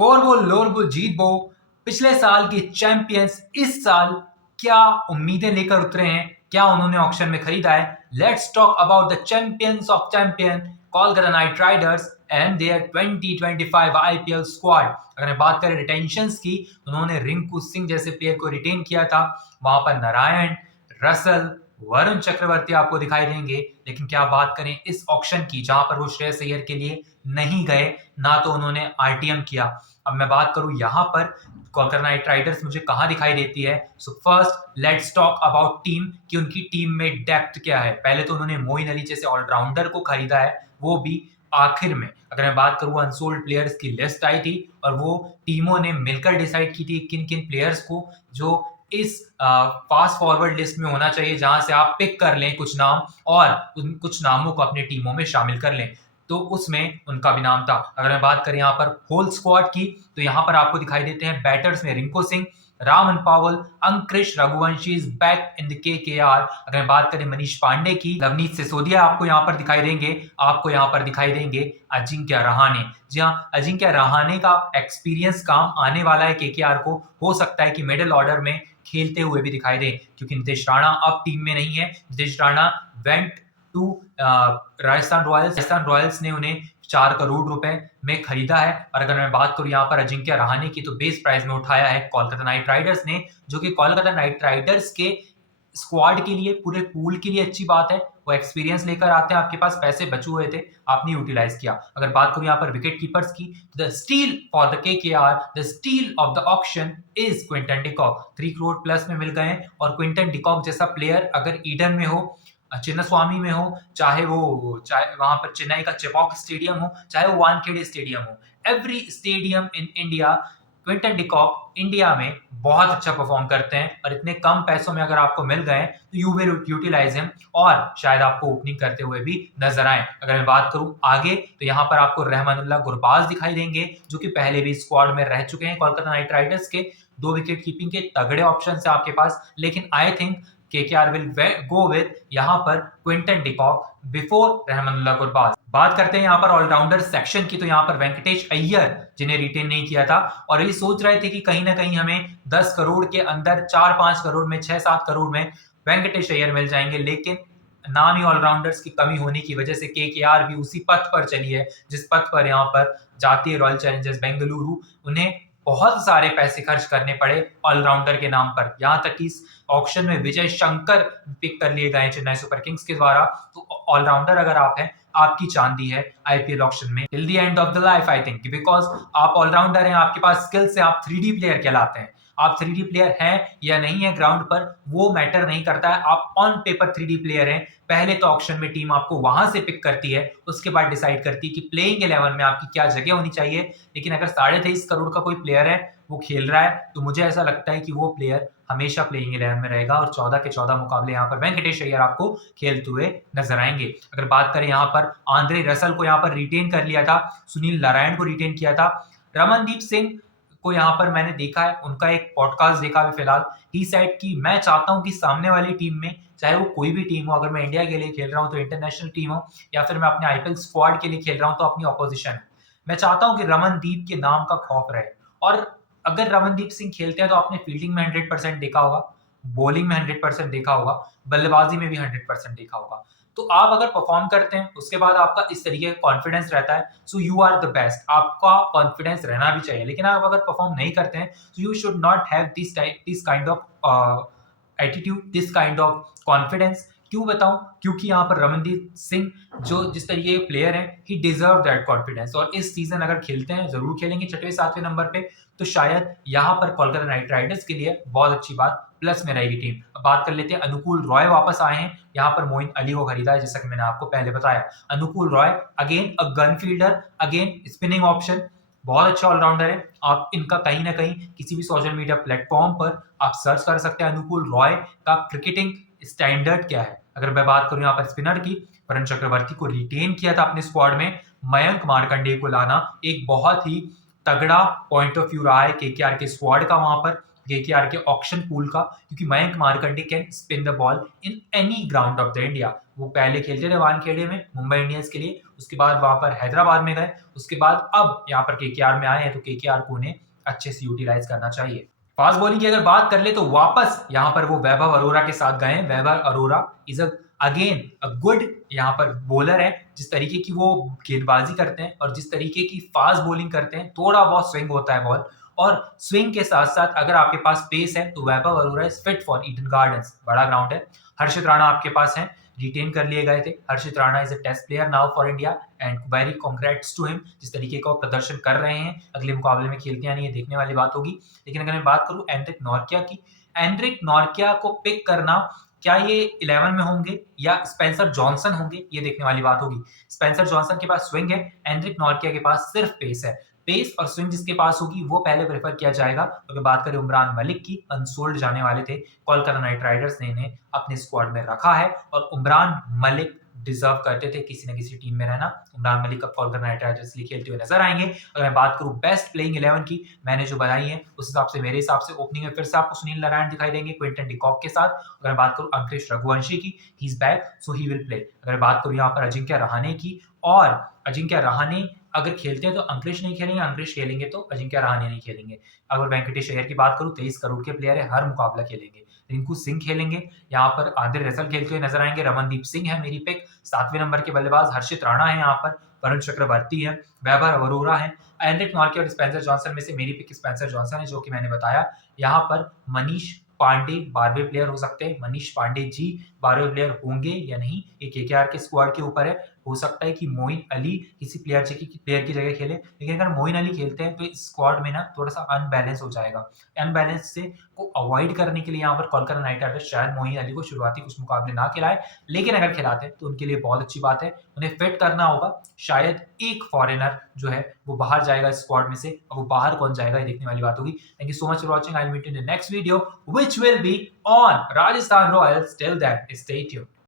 कोरबो लोरबो जीतबो पिछले साल के चैंपियंस इस साल क्या उम्मीदें लेकर उतरे हैं, क्या उन्होंने ऑक्शन में खरीदा है। Let's talk about the champions of champion Kolkata Knight Riders and their 2025 IPL squad. अगर मैं बात करें रिटेंशंस की, उन्होंने रिंकू सिंह जैसे प्लेयर को रिटेन किया था। वहां पर नारायण, रसल, वरुण चक्रवर्ती आपको दिखाई देंगे। लेकिन क्या बात करें इस ऑक्शन की, जहां पर वो श्रेयस अय्यर के लिए नहीं गए, ना तो उन्होंने आरटीएम किया। अब मैं बात करूं यहाँ पर कोलकाता नाइट राइडर्स मुझे कहाँ दिखाई देती है। So first let's talk about team कि उनकी टीम में डेप्थ क्या है। पहले तो उन्होंने मोइन अली जैसे ऑलराउंडर को खरीदा है, वो भी आखिर में। अगर मैं बात करूं अनसोल्ड प्लेयर्स की लिस्ट आई थी और वो टीमों ने मिलकर डिसाइड की थी किन किन प्लेयर्स को जो इस फास्ट फॉरवर्ड लिस्ट में होना चाहिए, जहां से आप पिक कर लें कुछ नाम और उन कुछ नामों को अपनी टीमों में शामिल कर लें। तो उसमें उनका भी नाम था। अगर मैं बात करें यहाँ पर होल स्क्वाड की, तो यहाँ पर आपको दिखाई देते हैं बैटर्स में रिंकू सिंह, रामन पावल, अंकृश Raghuvanshi is back in the KKR. अगर मैं बात करें मनीष पांडे की, लवनीत सिसोदिया आपको यहाँ पर दिखाई देंगे, आपको यहाँ पर दिखाई देंगे अजिंक्य रहाणे। जी हाँ, अजिंक्य रहाणे का एक्सपीरियंस काम आने वाला है केकेआर को। हो सकता है कि मिडिल ऑर्डर में खेलते हुए भी दिखाई दे, क्योंकि नितेश राणा अब टीम में नहीं है। Nitish Rana went to Rajasthan Royals ने उन्हें 4 करोड़ रुपए में खरीदा है। और अगर मैं बात करूं यहाँ पर अजिंक्य रहाणे की, तो बेस प्राइस में उठाया है कोलकाता नाइट राइडर्स ने, जो कि कोलकाता नाइट राइडर्स के स्क्वाड के लिए, पूरे पूल के लिए अच्छी बात है। वो एक्सपीरियंस लेकर आते हैं, आपके पास पैसे बचे हुए थे, आपने यूटिलाइज किया। अगर बात करूं यहाँ पर विकेट कीपर्स की, the steel for the KKR, the steel of the auction is Quinton de Kock. 3 crore plus में मिल गए। और क्विंटन डिकॉक जैसा प्लेयर अगर ईडन में हो, चिन्नस्वामी में हो, चाहे वहां पर चेन्नई का चेपॉक स्टेडियम हो, चाहे वो वानखेड़े स्टेडियम हो, every stadium in India, Quinton de Kock India में बहुत अच्छा परफॉर्म करते हैं। और इतने कम पैसों में अगर आपको मिल गए तो यू विल यूटिलाइज हिम, और शायद आपको ओपनिंग करते हुए भी नजर आए। अगर मैं बात करूं आगे, तो यहाँ पर आपको रहमानुल्लाह गुरबाज दिखाई देंगे, जो कि पहले भी स्क्वाड में रह चुके हैं कोलकाता नाइट राइडर्स के। 2 विकेट कीपिंग के तगड़े ऑप्शन है आपके पास, लेकिन I think KKR will go with यहाँ पर Quinton de Kock before Rahmanullah Gurbaz. बात करते हैं यहाँ पर ऑलराउंडर सेक्शन की, तो यहाँ पर वेंकटेश अय्यर, जिन्हें रिटेन नहीं किया था, और ये सोच रहे थे कि कहीं ना कहीं हमें 10 करोड़ के अंदर, 4-5 करोड़ में, 6-7 करोड़ में वेंकटेश अय्यर मिल जाएंगे। लेकिन नामी ऑलराउंडर्स की कमी होने की वजह से केकेआर भी उसी पथ पर चली है जिस पथ पर यहाँ पर जाती है रॉयल चैलेंजर्स बेंगलुरु। उन्हें बहुत सारे पैसे खर्च करने पड़े ऑलराउंडर के नाम पर। यहाँ तक कि इस ऑक्शन में विजय शंकर पिक कर लिए गए चेन्नई सुपर किंग्स के द्वारा। तो ऑलराउंडर अगर आप हैं, आपकी चांदी है आईपीएल ऑक्शन में till the end of the life, I think, because आप ऑलराउंडर हैं, आपके पास स्किल्स है, आप 3D प्लेयर कहलाते हैं। आप 3D प्लेयर हैं या नहीं है ग्राउंड पर, वो मैटर नहीं करता है। आप ऑन पेपर 3D प्लेयर हैं। पहले तो ऑक्शन में टीम आपको वहां से पिक करती है, उसके बाद डिसाइड करती है कि प्लेइंग 11 में आपकी क्या जगह होनी चाहिए। लेकिन अगर 23.5 करोड़ का कोई प्लेयर है, वो खेल रहा है, तो मुझे ऐसा लगता है कि वो प्लेयर हमेशा प्लेइंग 11 में रहेगा। और 14 के 14 मुकाबले यहाँ पर वेंकटेश अय्यर आपको खेलते हुए नजर आएंगे। अगर बात करें यहाँ पर आंद्रे रसल को यहाँ पर रिटेन कर लिया था, सुनील नारायण को रिटेन किया था, रमनदीप सिंह को यहाँ पर मैंने देखा है, उनका एक पॉडकास्ट देखा अभी फिलहाल। ही सेड कि मैं चाहता हूं कि सामने वाली टीम में, चाहे वो कोई भी टीम हो, अगर मैं इंडिया के लिए खेल रहा हूं तो इंटरनेशनल टीम हो, या फिर मैं अपने आईपीएल स्क्वाड के लिए खेल रहा हूं तो अपनी ऑपोजिशन है, मैं चाहता हूं कि रमनदीप के नाम का खौफ रहे। और अगर रमनदीप सिंह खेलते हैं तो आपने फील्डिंग में 100% देखा होगा, बॉलिंग में 100% देखा होगा, बल्लेबाजी में भी 100% देखा होगा। तो आप अगर परफॉर्म करते हैं, उसके बाद आपका इस तरीके का कॉन्फिडेंस रहता है, so you are the best. आपका कॉन्फिडेंस रहना भी चाहिए। लेकिन आप अगर परफॉर्म नहीं करते हैं, तो you should not have this kind of attitude, this kind of confidence. क्यों बताऊं? क्योंकि यहाँ पर रमनदीप सिंह जो जिस तरीके के प्लेयर हैं, ही डिजर्व दैट कॉन्फिडेंस। और इस सीजन अगर खेलते हैं, जरूर खेलेंगे 6वें-7वें नंबर पे, तो शायद यहाँ पर कोलकाता नाइट राइडर्स के लिए बहुत अच्छी बात, प्लस में रहेगी टीम। अब बात कर लेते हैं, अनुकूल रॉय वापस आए हैं। यहाँ पर मोइन अली को खरीदा है, जैसा कि मैंने आपको पहले बताया। अनुकूल Roy again a gun fielder, again spinning option, बहुत अच्छा ऑलराउंडर है। आप इनका कहीं ना कहीं किसी भी सोशल मीडिया प्लेटफॉर्म पर आप सर्च कर सकते हैं, अनुकूल रॉय का क्रिकेटिंग स्टैंडर्ड क्या है। अगर मैं बात करूं यहाँ पर स्पिनर की, वरुण चक्रवर्ती को रिटेन किया था अपने स्क्वाड में। मयंक मार्कंडेय को लाना एक बहुत ही तगड़ा पॉइंट ऑफ व्यू रहा है केकेआर के स्क्वाड का, वहां पर केकेआर के ऑक्शन पूल का, क्योंकि Mayank Markande can spin the ball in any ground of the India. वो पहले खेलते थे वानखेड़े में मुंबई इंडियंस के लिए, उसके बाद वहां पर हैदराबाद में गए, उसके बाद अब यहाँ पर केकेआर में आए हैं, तो केकेआर को उन्हें अच्छे से यूटिलाइज करना चाहिए। फास्ट बॉलिंग की अगर बात कर ले तो वापस यहाँ पर वो वैभव अरोरा के साथ गए हैं। Vaibhav Arora is again a good यहाँ पर बॉलर है। जिस तरीके की वो गेंदबाजी करते हैं और जिस तरीके की फास्ट बॉलिंग करते हैं, थोड़ा बहुत स्विंग होता है बॉल, और स्विंग के साथ साथ अगर आपके पास पेस है तो Vaibhav Arora is fit for Eden Gardens, बड़ा ग्राउंड है। हर्षित राणा आपके पास है, रिटेन कर लिए गए थे। Harshit Rana is a test player now for India and very congrats to him. जिस तरीके का प्रदर्शन कर रहे हैं, अगले मुकाबले में खेलते हैं नहीं, ये देखने वाली बात होगी। लेकिन अगर मैं बात करूं एंड्रिक नॉर्किया की, एंड्रिक नॉर्किया को पिक करना, क्या ये 11 में होंगे या स्पेंसर जॉनसन होंगे, ये देखने वाली बात होगी। स्पेंसर जॉनसन के पास स्विंग है, एंड्रिक नॉर्किया के पास सिर्फ पेस है। पेस और स्विंग जिसके पास होगी वो पहले प्रेफर किया जाएगा। अगर बात करें उमरान मलिक की, अनसोल्ड जाने वाले थे, कोलकाता नाइट राइडर्स ने इन्हें अपने स्क्वाड में रखा है और उमरान मलिक डिजर्व करते थे किसी न किसी टीम में रहना। उमरान मलिक अब कोलकाता नाइट राइडर्स लिए खेलते हुए नजर आएंगे। अगर मैं बात करूं बेस्ट प्लेइंग 11 की, मैंने जो बनाई है उस हिसाब से मेरे हिसाब से ओपनिंग में फिर से आपको सुनील नारायण दिखाई देंगे क्विंटन डिकॉक के साथ। अगर मैं बात करूं अंकुश रघुवंशी की, he is back so he will play. अगर मैं बात करूं यहाँ पर अजिंक्य रहाणे की, और अजिंक्य रहाणे अगर खेलते हैं तो अंकुश नहीं खेलेंगे, अंकुश खेलेंगे तो अजिंक्य रहाणे नहीं खेलेंगे। अगर वेंकटेश अय्यर की बात करूं, 23 करोड़ के प्लेयर है, हर मुकाबला खेलेंगे। रिंकू सिंह खेलेंगे, यहाँ पर आदिल रसल खेलते हुए नजर आएंगे। रमनदीप सिंह है मेरी पिक, 7वें नंबर के बल्लेबाज। हर्षित राणा है यहाँ पर, वरुण चक्रवर्ती है, वैभव अरोरा है। एंड्रिक नॉर्किया और स्पेंसर जॉनसन में से मेरी पिक स्पेंसर जॉनसन है, जो कि मैंने बताया। यहाँ पर मनीष पांडे 12वें प्लेयर हो सकते हैं। मनीष पांडे जी 12वें प्लेयर होंगे या नहीं, ये केकेआर के स्क्वाड के ऊपर है। हो सकता है कि मोइन अली किसी प्लेयर की जगह खेले, लेकिन अगर मोइन अली खेलते हैं तो इस स्क्वाड में ना थोड़ा सा अनबैलेंस हो जाएगा। अनबैलेंस से को अवॉइड करने के लिए यहाँ पर कोलकाता नाइट राइडर्स शायद मोइन अली को शुरुआती कुछ मुकाबले ना खिलाए, लेकिन अगर खिलाते हैं तो उनके लिए बहुत अच्छी बात है। उन्हें फिट करना होगा, शायद एक फॉरेनर जो है वो बाहर जाएगा इस स्क्वाड में से। अब वो बाहर कौन जाएगा ये देखने वाली बात होगी। Thank you so much for watching, I will meet you in the next video which will be on Rajasthan Royals. Till then stay tuned.